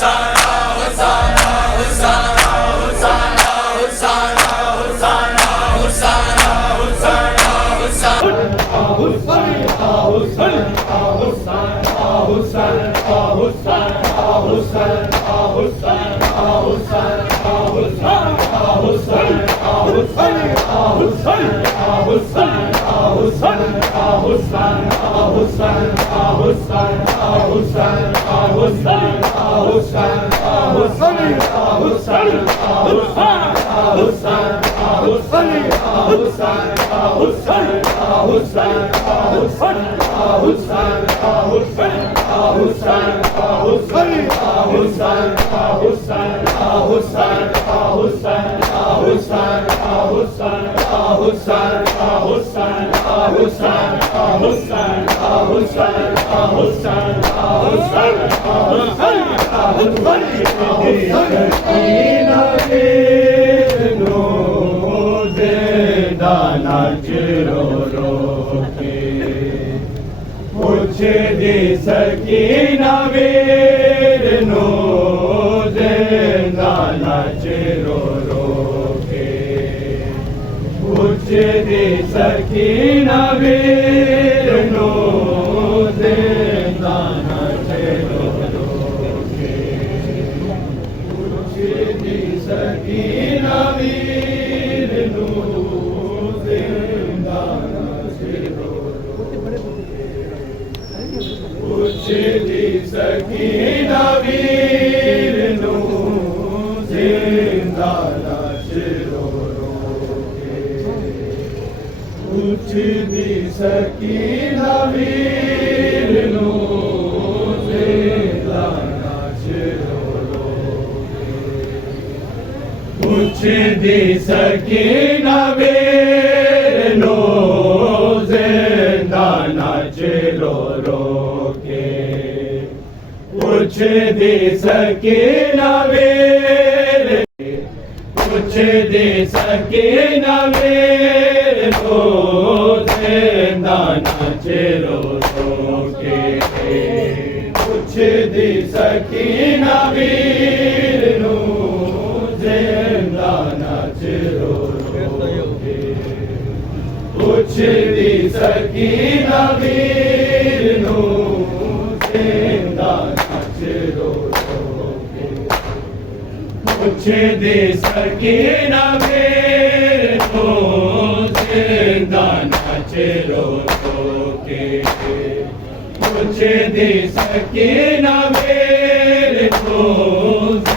सकीना वीर no जिंदा नाच रो रो के पूछ दे सकीना वीर नो जिंदा नाच रो रो के पूछ दे सकीना वीर नो जिंदा नाच रो पूछ दी सकीना वीर नू जिंदा नाच रो रो के पूछ दी सकीना वीर नू जिंदा नाच रो रो के पूछ दी सकीना वीर नू जिंदा नाच रो रो पूछ दे सकीना वीर पूछ दे सकीना वीर नो जिंदा नाच रो रो के पूछ दे सकीना वीर नो जिंदा नाच रो रो के पूछ दे सकीना वीर नो जिंदा पूछ दे सकीना वीर नो जिंदा नाच रो रो के पूछ दे सकीना वीर नो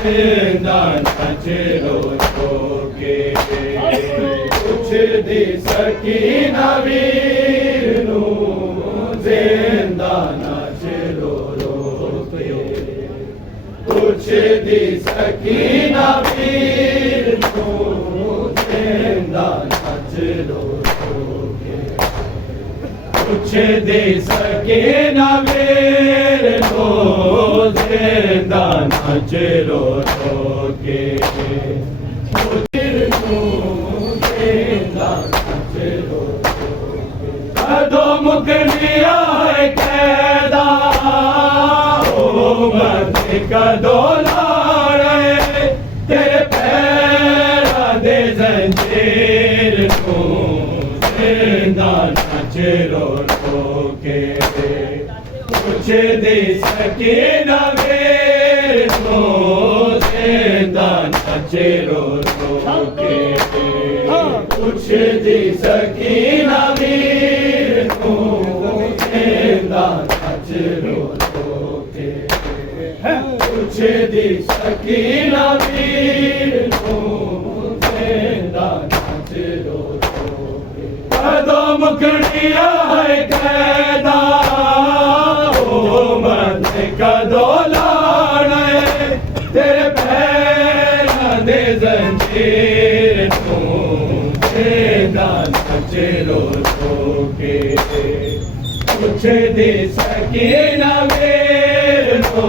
जिंदा नाच रो रो के पूछ दे सकीना वीर नो जिंदा नाच रो रो के पूछ दी सकीना वीर नू जिंदा नाच रो रो के पूछ दे सकीना वीर नू जिंदा नाच रो रो के जिंदा नाच रो कदों मुकनिया कैदा कदों लाड़े तेरे पैरा दे जंजीर को जिंदा नाच रो रो के पूछ दे सकीना वीर को जिंदा नाच रो रो के पूछ दे सकीना वीर को जिंदा नाच रो पूछ दी सकीना वीर को जिंदा नाच रो के कदों मुकनिया है कैदा ओ मत कदों लाड़े तेरे पैरा दे जंजीर को जिंदा नाच रो के पूछ दे सकीना वीर को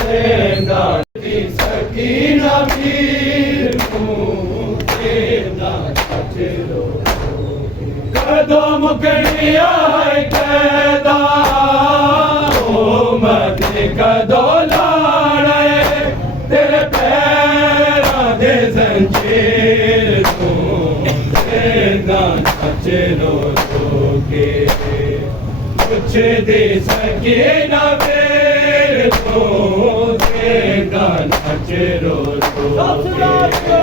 जिंदा दी सकीना वीर को जिंदा नाच रो कदों मुकनिया है कैदा ओ मत कदों लाड़े वीर को सेंदा नच रो रो के कुछ दे सके ना वीर को सेंदा नच रो रो के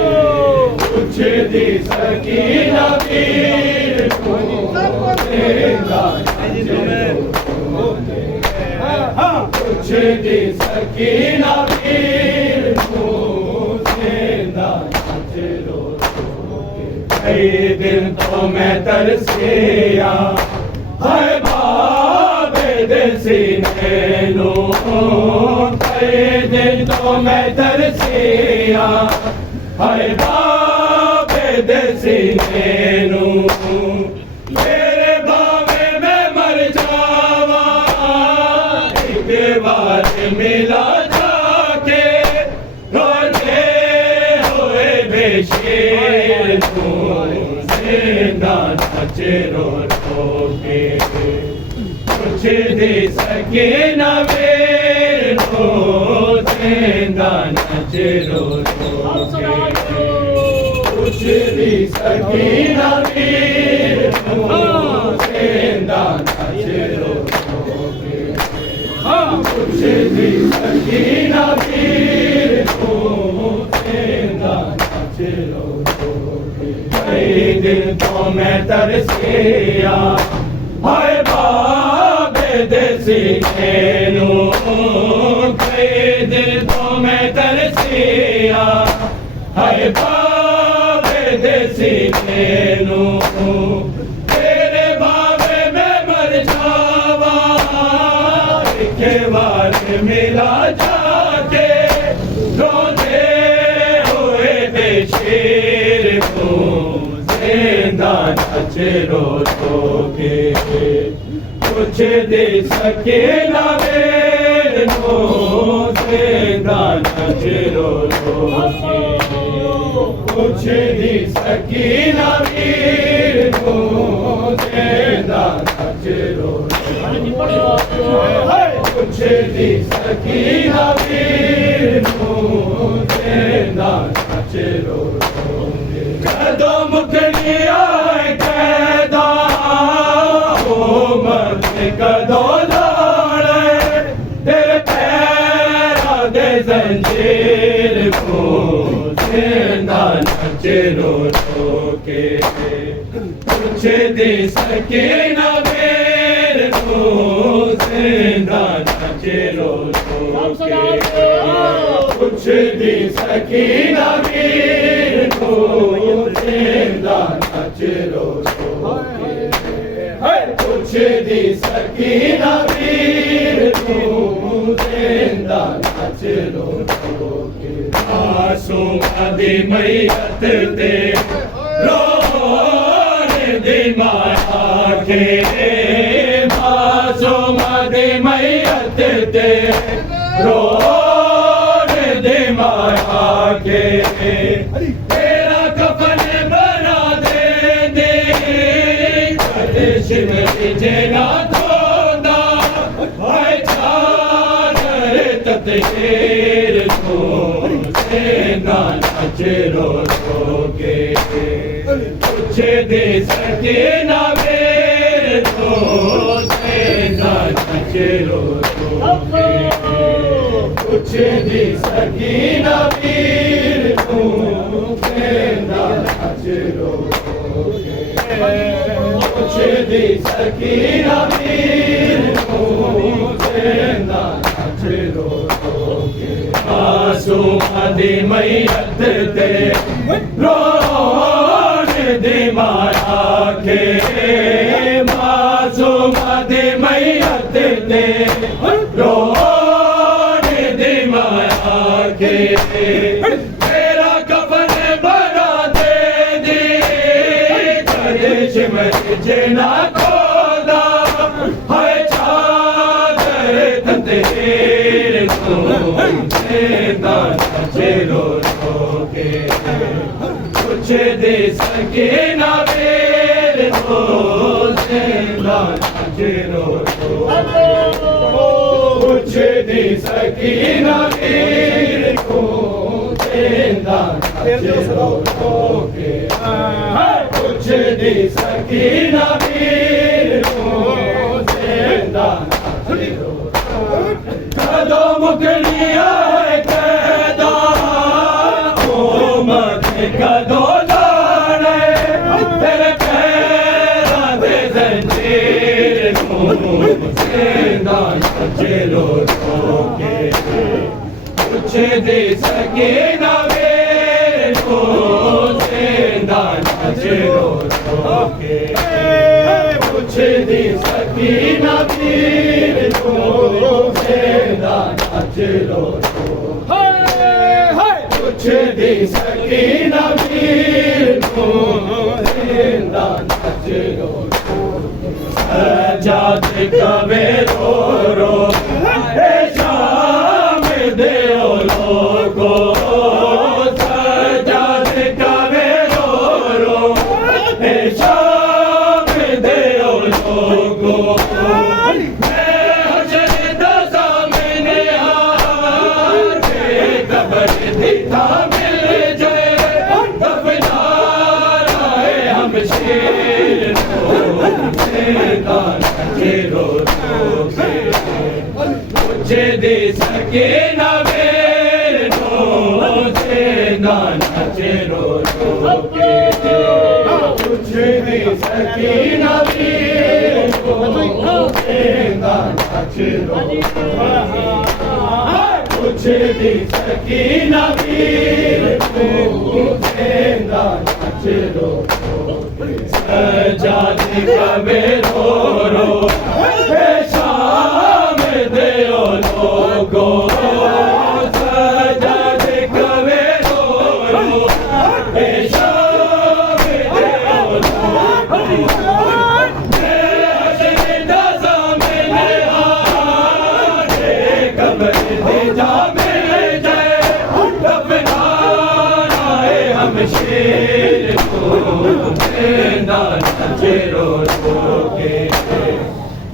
कुछ दे सके ना वीर को सेंदा नच रो के कुछ दे सके ना वीर को सेंदा नच रो कई दिन तो मैं तरसिया है बाबे देसी नैनो कई दिन तो मैं तरसिया है बाबे देसी नैनो मेरे बाबे में मर जावा एक बार मिला जाके रोते हुए बेशेर को सेंदा नच रो रो के कुछ दे सके ना वीर को सेंदा नच रो रो के कुछ दे सके ना वीर को सेंदा नच रो रो के कुछ दे सके ना वीर को सेंदा नच रो रो के कई दिन तो मैं तरसिया हाय बाबे देसी नैनो कई दिन तो मैं तरसिया हाय बाबे देसी नैनो तेरे बाबे में मर जावा एक बार मिला जाके रोते हुए बेशेर को सेंदा नच रो रो के कुछ दे सके ना वीर को सेंदा नच रो रो के कुछ दे सके ना वीर को सेंदा नच रो रो के कुछ दे सके ना वीर को सेंदा नच रो रो के कदों मुखड़िया कैदा हो मत कदों लाड़े तेरे पैरा दे जंजीर को सेंदा नच रो रो के कुछ दे सके ना वीर को सेंदा नच रो रो के कुछ दे सके ना वीर को सेंदा नच रो रो के कुछ दे सके ना वीर को सेंदा नच रो रो के आंसू आदि मैयत ते रोने दे माया के आंसू आदि मैयत ते रोने दे माया के तेरा कफन बना दे शिव जना धोदा भाई चादर ततेर को सेंदा नच रो रो के कुछ दे सके ना वीर को सेंदा नच रो रो के कुछ दे सके ना वीर को सेंदा नच रो रो के कुछ दे सके ना वीर को सेंदा नच रो रो के आंसू आदि मैयत ते रोने दे माया के मासूम आदि मैयत ते रोने दे माया के तेरा कफन बना दे शिव जना खोदा है चादर ततेर को सेंदा नच रो रो के कुछ दे सके ना वीर को सेंदा नच रो रो कुछ दे सके ना वीर को सेंदा कुछ दी सकी ना वीर कदों मुकड़िया कैदा उमत कदों लाने तेरे पैरां दे जंजीर जिंदा चलो के कुछ दी सकी ना वीर जिंदा चलो के कुछ दी सकी ना वीर जिंदा चलो कुछ दी सकी ना वीर जिंदा चलो सजाद कवे रो रो शाम दे लोगो सजाद कवे रो रो शाम दे लोगो मुझे दे सके ना वीर नाचे रो मुझे दे सके ना वीर नाचे रो मुझे दे सके ना वीर नाचे रो सजाद कवे रो रो शाम दे लोगो सजाद कवे रो रो शाम दे लोगो सामने आए कब्र दे जा मिल जाए दफना आए हम शेर नाचे रो के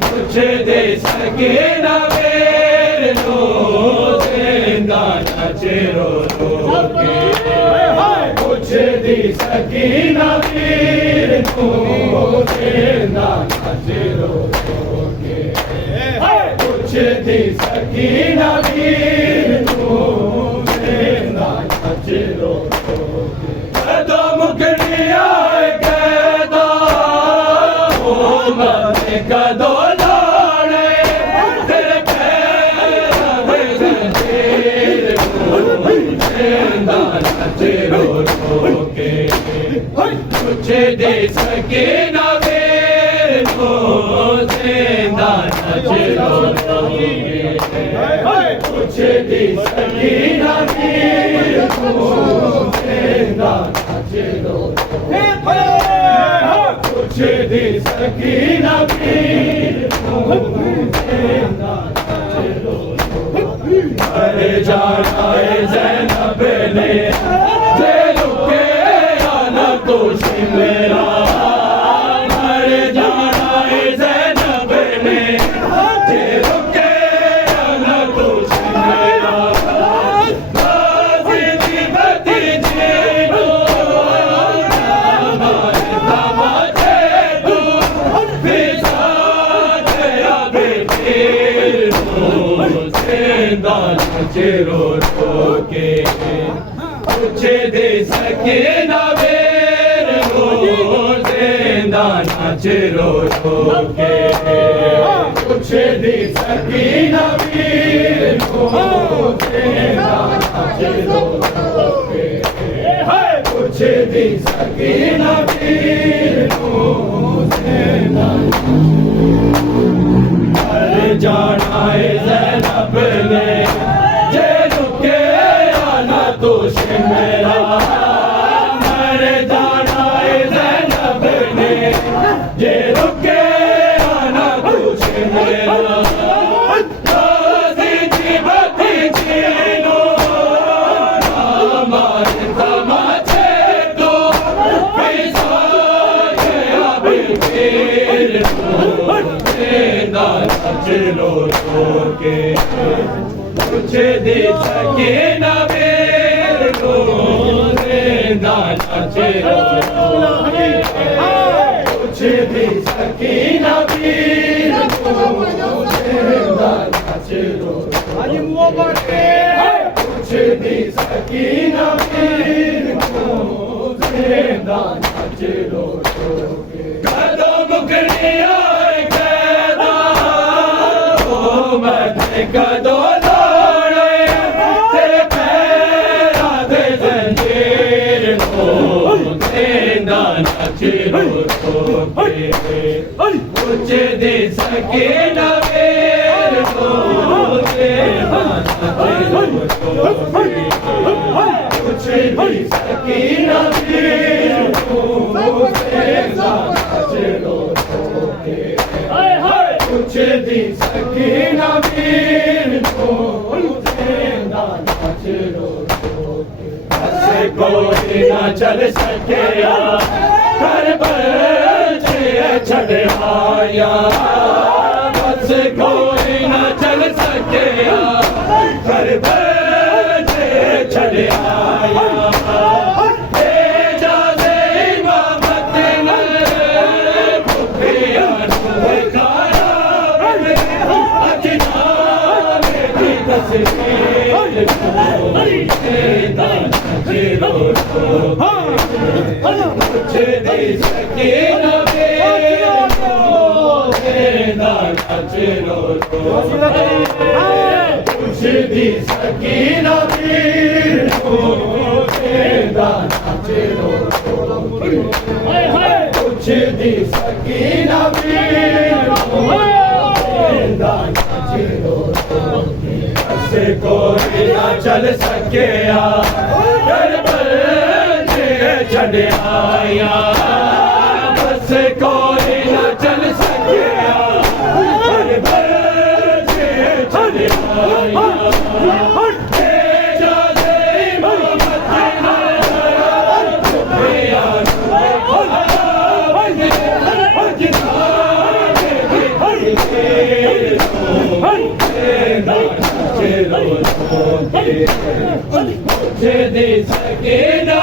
कुछ दे सके ना वीर नाचे रो के कुछ दे सके ना वीर नाचे रो के कुछ दे सके ना वीर नाचे रो कदों मुकड़िया कदों लाने तेरे पैरां दे जंजीर जिंदा नाचे रो के कुछ दे सके ना वीर जिंदा नाचे रो के कुछ दे सके ना वीर जिंदा नाचे रो कुछ दे सकी ना वीर अरे जाना है ज़ैनब ने जे रुके आना तो मेरा अरे जाना है ज़ैनब ने जे रुके आना तो मेरा नाचे रो के कुछ दे सके ना वीर नाचे रो के कुछ दे सके ना वीर नाचे रो के कुछ दे सके ना वीर जाना है ज़ैनब ने जे रुके आना तो मेरा मर जाना है ज़ैनब ने जे रुके आना तो मेरा चलो के कुछ दे सके ना वीर कुछ भी सकीना वीर को जिंदा नाच रो कुछ भी सकीना वीर को जिंदा नाच रो कदों मुकड़ी आए कैदा ओ मैं कदों दौड़े तेरे पैरा दे जंजीर को जिंदा नाच रो कुछ दे सके न वीर को जिंदा नाच रो कुछ भी सके न वीर को जिंदा नाच रो कुछ भी सके न वीर को जिंदा नाच रो ऐसे कोई ना चल सके करबल छड़ आया बस कोई ना चल सके करबल छड़ आया कुछ दे सके न वीर को जिंदा नाच रो कुछ दे सके न वीर को जिंदा नाच रो कुछ दे सके न वीर को जिंदा नाच रो ऐसे कोई ना चल सके करबल छड़ आया बस कोई ना चल सके करबल छड़ आया मुझे दे सके न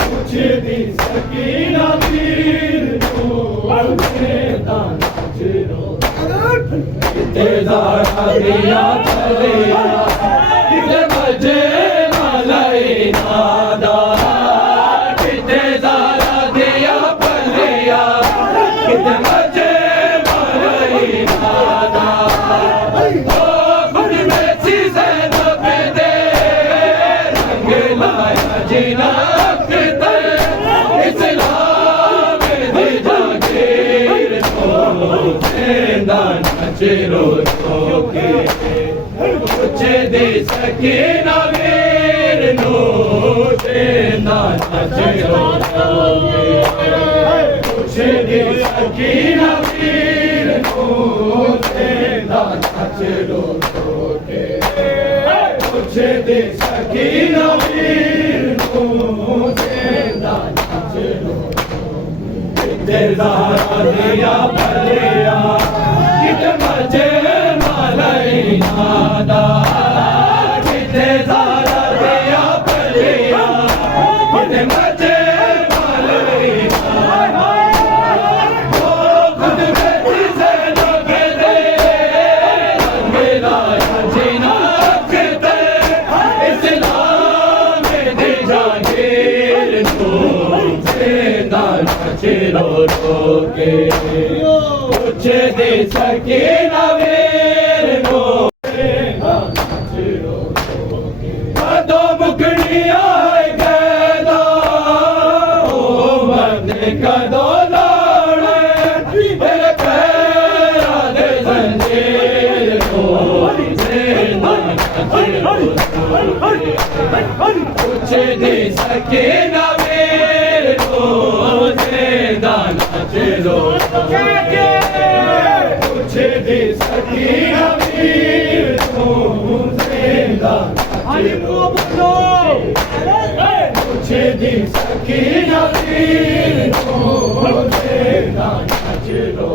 कुछ दे सके न वीर को जिंदा नाच रो कितने ज़ारा दिया चलिया कितने मजे मलाई नादा कितने ज़ारा दिया पलिया कितने मजे मलाई नादा कुछ दे सके न वीर नो जिंदा नाच रो कुछ दे सके न वीर नो जिंदा नाच रो कुछ दे सके न वीर नो जिंदा नाच रो ज़ारा दिया भलिया कितने मजे मलाई नादा कितने ज़ारा दिया भलिया कितने मजे मलाई नादा खुद में से लोग दे मिलाया जीना किते इस्लाम दे जागीर को जिंदा नाच रो के कुछ दे सके न वीर को जिंदा नाच रो कदों मुकड़ी आए कैदा ओ मर्द कदों दौड़े तेरे पैरा दे जंजीर को जिंदा नाच रो कुछ दे सके न वीर को जिंदा नाच रो कुछ दे सके न वीर को जिंदा नाच रो कुछ दे सके न वीर को जिंदा नाच रो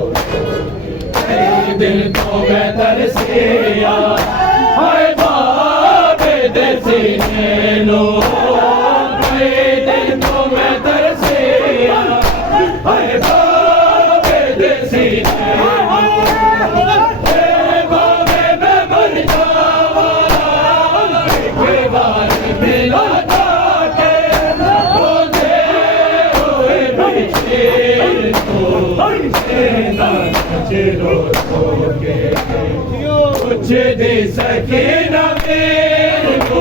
दिल को मैं तरसिया हाय बाबे दे सीने नो ਪੁੱਛਦੀ ਸਕੀਨਾ ਵੀਰ ਕੋ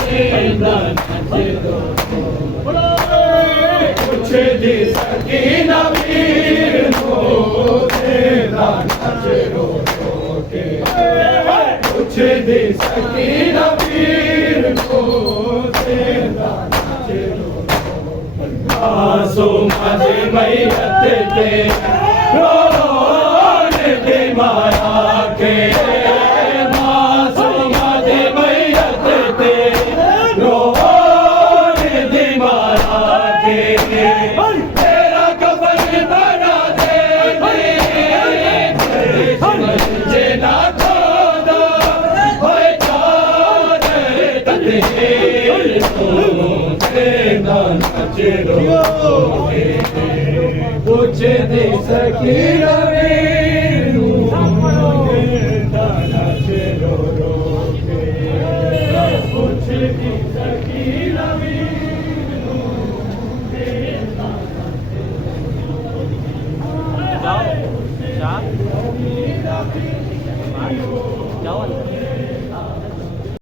ਜ਼ਿੰਦਾ ਨੱਚੋ ਪੁੱਛਦੀ ਸਕੀਨਾ ਵੀਰ ਕੋ ਜ਼ਿੰਦਾ ਨੱਚੋ ਕੇ ਪੁੱਛਦੀ ਸਕੀਨਾ ਵੀਰ ਕੋ ਜ਼ਿੰਦਾ ਨੱਚੋ ਮਾਸੂਮਾਂ ਦੀ ਮਈਅਤ ਤੇ ਰੋਣ ਦੀ ਮਾਇਆ ਕੇ ਮਾਸੂਮਾਂ ਦੀ ਮਈਅਤ ਤੇ ਰੋਣ ਦੀ ਮਾਇਆ ਕੇ ਤੇਰਾ ਕਬਰ ਬਣਾ ਦੇ ਜੇ ਨਾ ਖੋਦਾ ਹੋਏ ਚਾਦਰ ਤਤੇ ਪੁੱਛਦੀ ਸਕੀ